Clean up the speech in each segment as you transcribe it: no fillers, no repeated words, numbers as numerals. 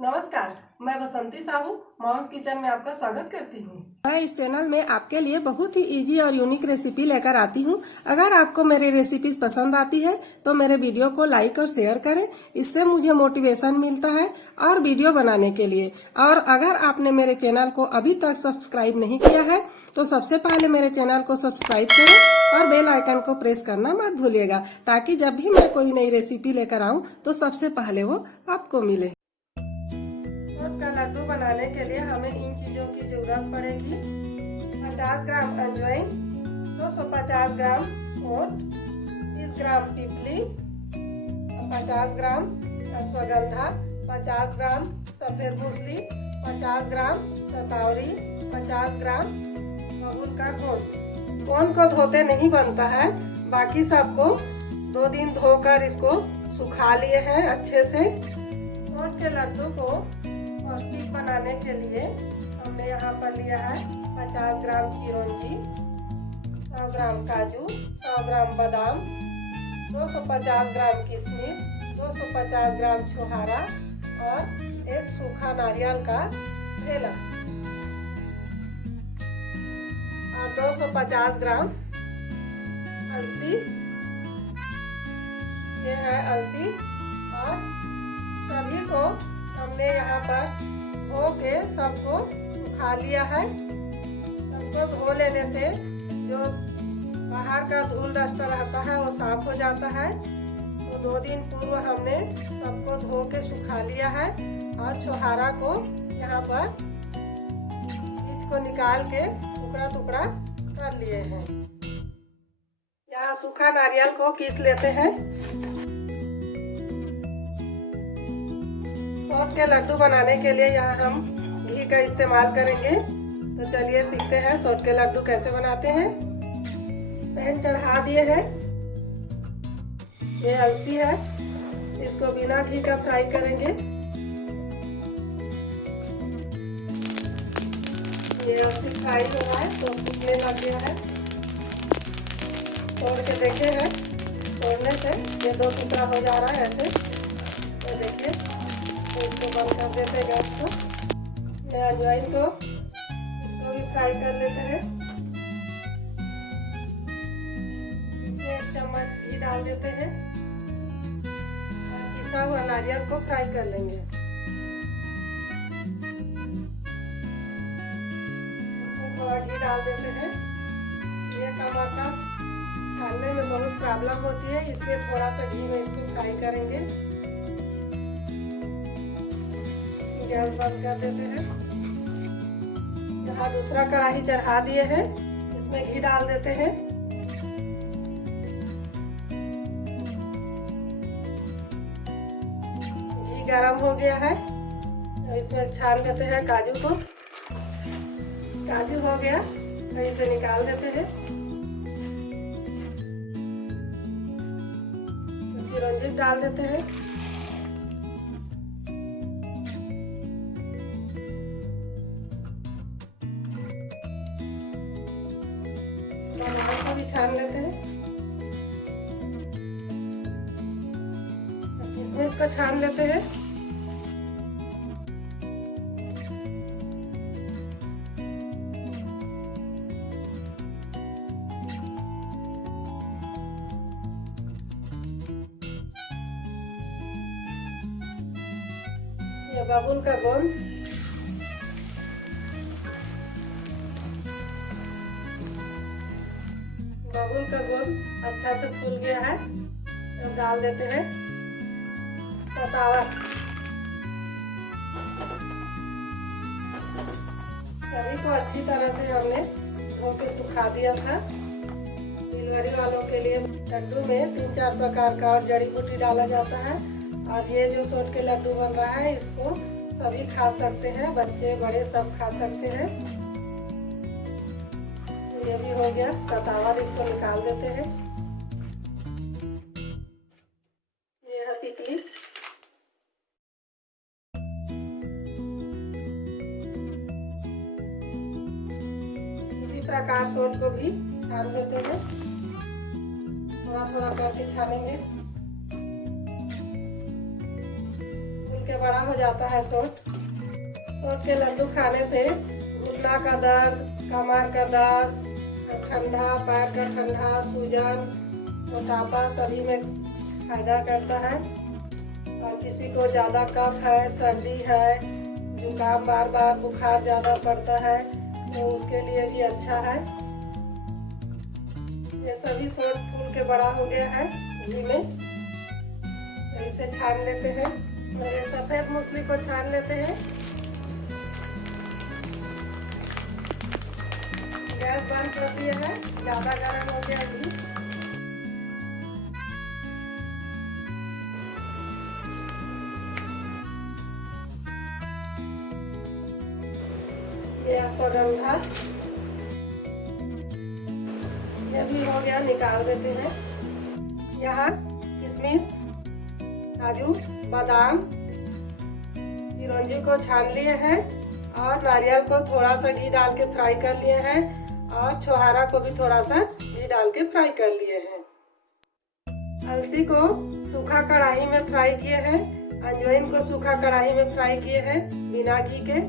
नमस्कार, मैं बसंती Sahu moms kitchen में आपका स्वागत करती हूँ। मैं इस चैनल में आपके लिए बहुत ही इजी और यूनिक रेसिपी लेकर आती हूँ। अगर आपको मेरी रेसिपीज पसंद आती है तो मेरे वीडियो को लाइक और शेयर करें, इससे मुझे मोटिवेशन मिलता है और वीडियो बनाने के लिए। और अगर आपने मेरे चैनल को अभी तक सब्सक्राइब नहीं किया है तो सबसे पहले मेरे चैनल को सब्सक्राइब करें और बेल आइकन को प्रेस करना मत भूलिएगा, ताकि जब भी मैं कोई नई रेसिपी लेकर आऊँ तो सबसे पहले वो आपको मिले। का लड्डू बनाने के लिए हमें इन चीजों की जरूरत पड़ेगी। 50 ग्राम अजवाइन, 250 ग्राम सोंठ, 30 ग्राम पिपली, 50 ग्राम अश्वगंधा, 50 ग्राम सफेद मूसली, 50 ग्राम शतावरी, 50 ग्राम बबूल का गोंद। गोंद को धोते नहीं बनता है, बाकी सबको 2 दिन धोकर इसको सुखा लिए हैं अच्छे से। सोंठ के लड्डू को पौष्टिक बनाने के लिए हमने यहाँ पर लिया है 50 ग्राम चिरौंजी, 100 ग्राम काजू, 100 ग्राम बादाम, 250 ग्राम किशमिश, 250 ग्राम छुहारा और एक सूखा नारियल का ठेला और 250 ग्राम अलसी। ये है अलसी। और सभी को हमने यहाँ पर धो के सबको सुखा लिया है। सबको धो लेने से जो बाहर का धूल डस्ट रहता है वो साफ हो जाता है। तो 2 दिन पूर्व हमने सबको धो के सुखा लिया है और छुहारा को यहाँ पर बीज को निकाल के टुकड़ा टुकड़ा कर लिए हैं। यहाँ सूखा नारियल को पीस लेते हैं। सोंठ के लड्डू बनाने के लिए यहाँ हम घी का इस्तेमाल करेंगे। तो चलिए सीखते हैं सोंठ के लड्डू कैसे बनाते हैं। पैन चढ़ा दिए हैं। ये अलसी है, इसको बिना घी का फ्राई करेंगे। ये अलसी फ्राई हो रहा है तो फूलने लग गया है। तोड़ के देखे हैं, तोड़ने से ये 2 टुकड़ा हो जा रहा है ऐसे। तो देखिए, तो इसको बंद कर देते हैं गैस को। मैं अजवाइन को इसको भी फ्राई कर लेते हैं। इसमें 1 चम्मच घी डाल देते हैं और पिसा हुआ नारियल को फ्राई कर लेंगे। इसमें थोड़ा घी डाल देते हैं। ये टमाटर खाने में बहुत प्रॉब्लम होती है, इसलिए थोड़ा सा घी में इसको फ्राई करेंगे। गैस बंद कर देते हैं। यहाँ दूसरा कढ़ाई चढ़ा दिए हैं, इसमें घी डाल देते हैं। घी गरम हो गया है, इसमें छान लेते हैं काजू को। काजू हो गया तो इसे निकाल देते हैं। चिरौंजी डाल देते हैं। को भी छान लेते हैं। किशमिश को छान लेते हैं। ये बबूल का गोंद, बबूल का गोंद अच्छा से फूल गया है। अब डाल देते हैं सतावर। सभी को अच्छी तरह से हमने धो के सुखा दिया था। डिलीवरी वालों के लिए लड्डू में 3-4 प्रकार का और जड़ी बूटी डाला जाता है। और ये जो सोंठ के लड्डू बन रहा है इसको सभी खा सकते हैं, बच्चे बड़े सब खा सकते हैं। ये भी हो गया सतावर, इसको निकाल देते हैं। ये है पिपली। इसी प्रकार सोंठ को भी छान देते हैं। थोड़ा थोड़ा करके छानेंगे। के बड़ा हो जाता है सोट। सोट के लड्डू खाने से घुटना का दर्द, कमर का दर्द, ठंडा, पैर का ठंडा, सूजन, मोटापा सभी में फायदा करता है। और किसी को ज़्यादा कफ है, सर्दी है, जुकाम, बार बार बुखार ज़्यादा पड़ता है तो उसके लिए भी अच्छा है। ये सभी सोट फूल के बड़ा हो गया है घी में। तो इसे छान लेते हैं और ये सफ़ेद मूसली को छान लेते हैं। गैस बंद कर दिया है, ज़्यादा गर्म हो गया घी। ये अश्वगंधा ये भी हो गया, निकाल देते हैं। यहाँ किशमिश, काजू, बादाम, चिरौंजी को छान लिए हैं और नारियल को थोड़ा सा घी डाल के फ्राई कर लिए हैं और छोहारा को भी थोड़ा सा घी डाल के फ्राई कर लिए हैं। अलसी को सूखा कढ़ाई में फ्राई किए हैं। अजवाइन को सूखा कढ़ाई में फ्राई किए हैं बिना घी के।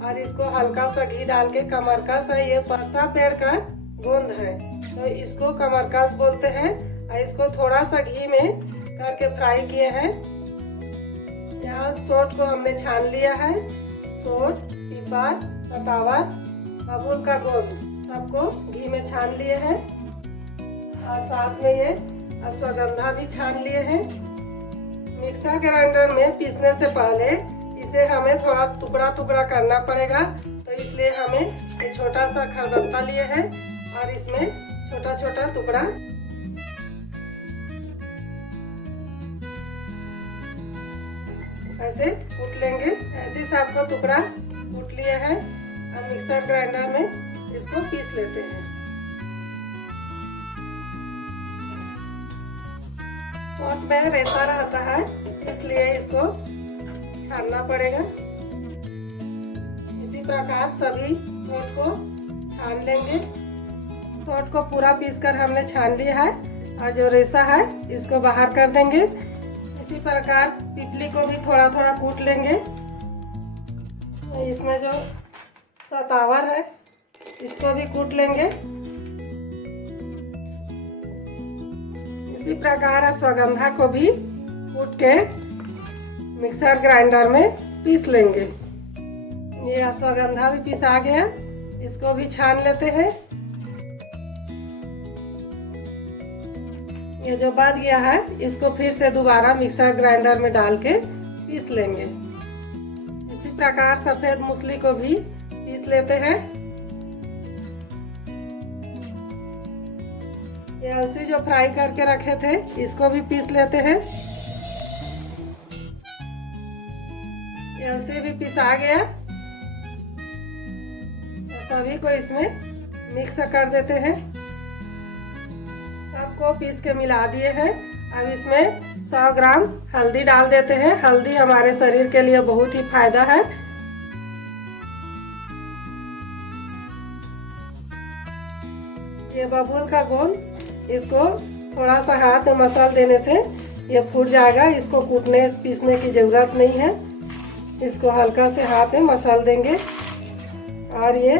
और इसको हल्का सा घी डाल के कमरकस है, ये परसा पेड़ का गोंद है तो इसको कमरकस बोलते हैं। और इसको थोड़ा सा घी में करके फ्राई किए हैं। यहाँ सोट को हमने छान लिया है। सोट, पीपर, पतावर, बबूल का गोंद सबको घी में छान लिए हैं और साथ में ये अश्वगंधा भी छान लिए हैं। मिक्सर ग्राइंडर में पीसने से पहले इसे हमें थोड़ा टुकड़ा टुकड़ा करना पड़ेगा, तो इसलिए हमें एक छोटा सा खलबत्ता लिए हैं और इसमें छोटा छोटा टुकड़ा ऐसे कूट लेंगे। ऐसे सबको टुकड़ा कूट लिए हैं और मिक्सर ग्राइंडर में इसको पीस लेते हैं। सोट में रेसा रहता है इसलिए इसको छानना पड़ेगा। इसी प्रकार सभी सोट को छान लेंगे। सोट को पूरा पीसकर हमने छान लिया है और जो रेसा है इसको बाहर कर देंगे। इसी प्रकार पिपली को भी थोड़ा थोड़ा कूट लेंगे। इसमें जो सतावर है इसको भी कूट लेंगे। इसी प्रकार अश्वगंधा को भी कूट के मिक्सर ग्राइंडर में पीस लेंगे। ये अश्वगंधा भी पिसा गया, इसको भी छान लेते हैं। ये जो बच गया है इसको फिर से दोबारा मिक्सर ग्राइंडर में डाल के पीस लेंगे। इसी प्रकार सफेद मूसली को भी पीस लेते हैं। ये अलसी जो फ्राई करके रखे थे इसको भी पीस लेते हैं। ये अलसी भी पिसा गया, तो सभी को इसमें मिक्स कर देते हैं। सबको पीस के मिला दिए हैं। अब इसमें 100 ग्राम हल्दी डाल देते हैं। हल्दी हमारे शरीर के लिए बहुत ही फायदा है। ये बबूल का गोंद, इसको थोड़ा सा हाथ में मसल देने से ये फूट जाएगा। इसको कूटने पीसने की जरूरत नहीं है। इसको हल्का से हाथ में मसल देंगे। और ये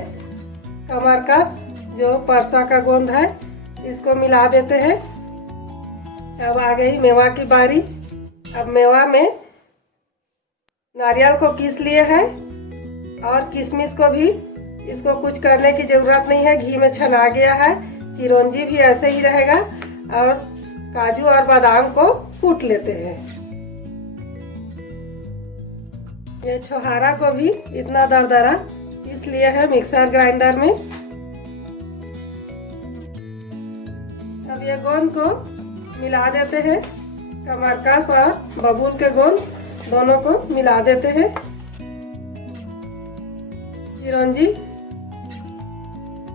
कमरकस जो परसा का गोंद है इसको मिला देते हैं। अब आ गई मेवा की बारी। अब मेवा में नारियल को पीस लिए हैं और किशमिश को भी, इसको कुछ करने की जरूरत नहीं है, घी में छना गया है। चिरौंजी भी ऐसे ही रहेगा और काजू और बादाम को कूट लेते हैं। ये छोहारा को भी इतना दरदरा पीस लिए हैं मिक्सर ग्राइंडर में। अब ये गोंद को मिला देते हैं। कमरकस और बबूल के गोंद दोनों को मिला देते हैं। चिरौंजी,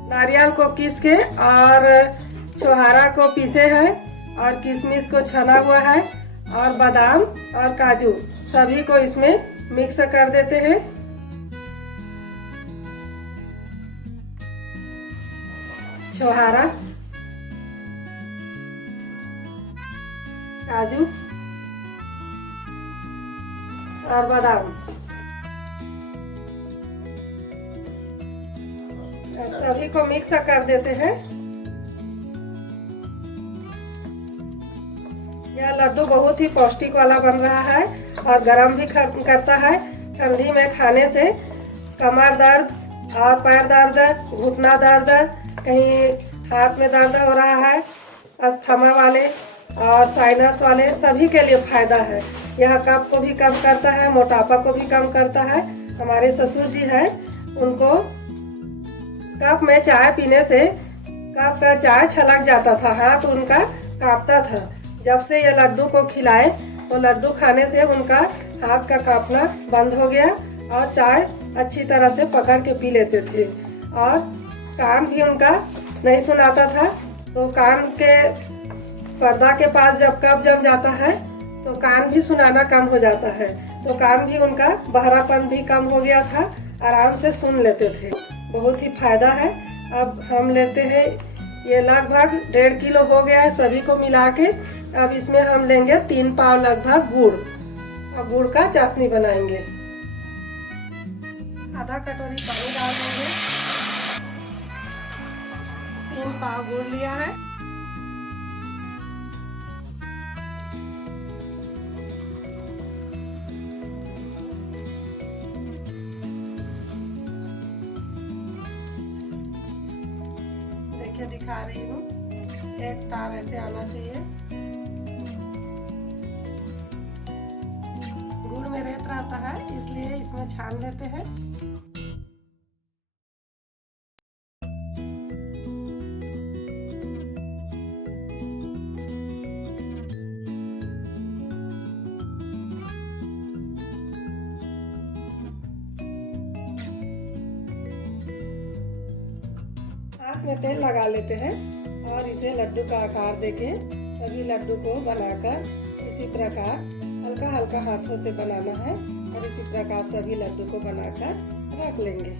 नारियल को पीस के और छोहारा को पीसे हैं और किशमिश को छना हुआ है और बादाम और काजू सभी को इसमें मिक्स कर देते हैं। छोहारा, काजू और बादाम। सभी को मिक्स कर देते हैं। यह लड्डू बहुत ही पौष्टिक वाला बन रहा है और गर्म भी करता है। ठंडी में खाने से कमर दर्द और पैर दर्द, घुटना दर्द, कहीं हाथ में दर्द हो रहा है, अस्थमा वाले और साइनस वाले सभी के लिए फायदा है। यह कफ को भी कम करता है, मोटापा को भी कम करता है। हमारे ससुर जी हैं, उनको कप में चाय पीने से कप का चाय छलक जाता था, हाथ उनका कांपता था। जब से ये लड्डू को खिलाए तो लड्डू खाने से उनका हाथ का कांपना बंद हो गया और चाय अच्छी तरह से पकड़ के पी लेते थे। और कान भी उनका नहीं सुनाता था, तो कान के पर्दा के पास जब कफ जम जाता है तो कान भी सुनाना कम हो जाता है। तो कान भी उनका बहरापन भी कम हो गया था, आराम से सुन लेते थे। बहुत ही फायदा है। अब हम लेते हैं, ये लगभग 1.5 किलो हो गया है सभी को मिला के। अब इसमें हम लेंगे 3 पाव लगभग गुड़ और गुड़ का चाशनी बनाएंगे। आधा कटोरी पानी डाल देंगे। 3 पाव गुड़ लिया है। देखिए दिखा रही हूँ, एक तार ऐसे आना चाहिए। गुड़ में रेत रहता है, इसलिए इसमें छान लेते हैं। हाथ में तेल लगा लेते हैं और इसे लड्डू का आकार देके सभी लड्डू को बनाकर इसी प्रकार हल्का हल्का हाथों से बनाना है और इसी प्रकार सभी लड्डू को बनाकर रख लेंगे।